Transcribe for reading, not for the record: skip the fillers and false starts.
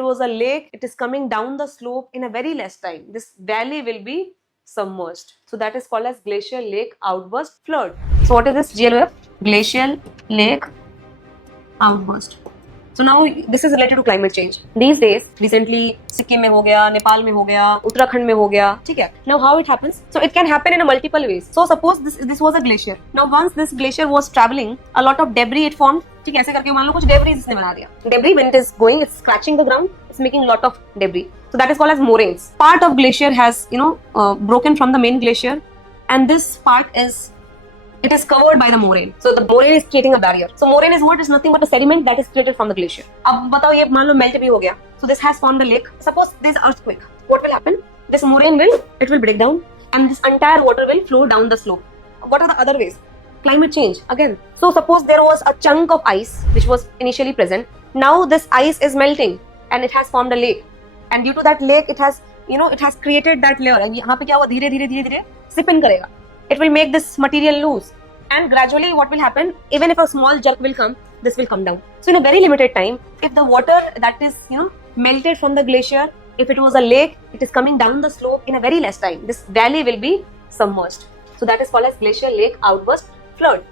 It was a lake, it is coming down the slope in a very less time. This valley will be submerged. So that is called as glacial lake outburst flood. So what is this GLOF? Glacial lake outburst. So now this is related to climate change. These days, recently Sikkim में हो गया, नेपाल में हो गया, उत्तराखंड में हो गया, ठीक है? Now how it happens? So it can happen in a multiple ways. So suppose this was a glacier. Now once this glacier was traveling, a lot of debris it formed. ठीक है, ऐसे करके मान लो कुछ debris इसने बना दिया. Debris when it is going, it's scratching the ground, it's making a lot of debris. So that is called as moraines. Part of glacier has broken from the main glacier, and this part it is covered by the moraine. So the moraine is creating a barrier. So moraine is what? Is nothing but a sediment that is created from the glacier. अब बताओ ये मान लो melt भी हो गया. So this has formed a lake. Suppose there is earthquake. What will happen? This moraine will break down, and this entire water will flow down the slope. What are the other ways? Climate change again. So suppose there was a chunk of ice which was initially present. Now this ice is melting and it has formed a lake. And due to that lake, it has created that layer. And यहाँ पे क्या हुआ? धीरे धीरे sip in करेगा. It will make this material loose, and gradually what will happen, even if a small jerk will come, this will come down. So in a very limited time, if the water that is melted from the glacier, if it was a lake, it is coming down the slope in a very less time. This valley will be submerged. So that is called as glacial lake outburst flood.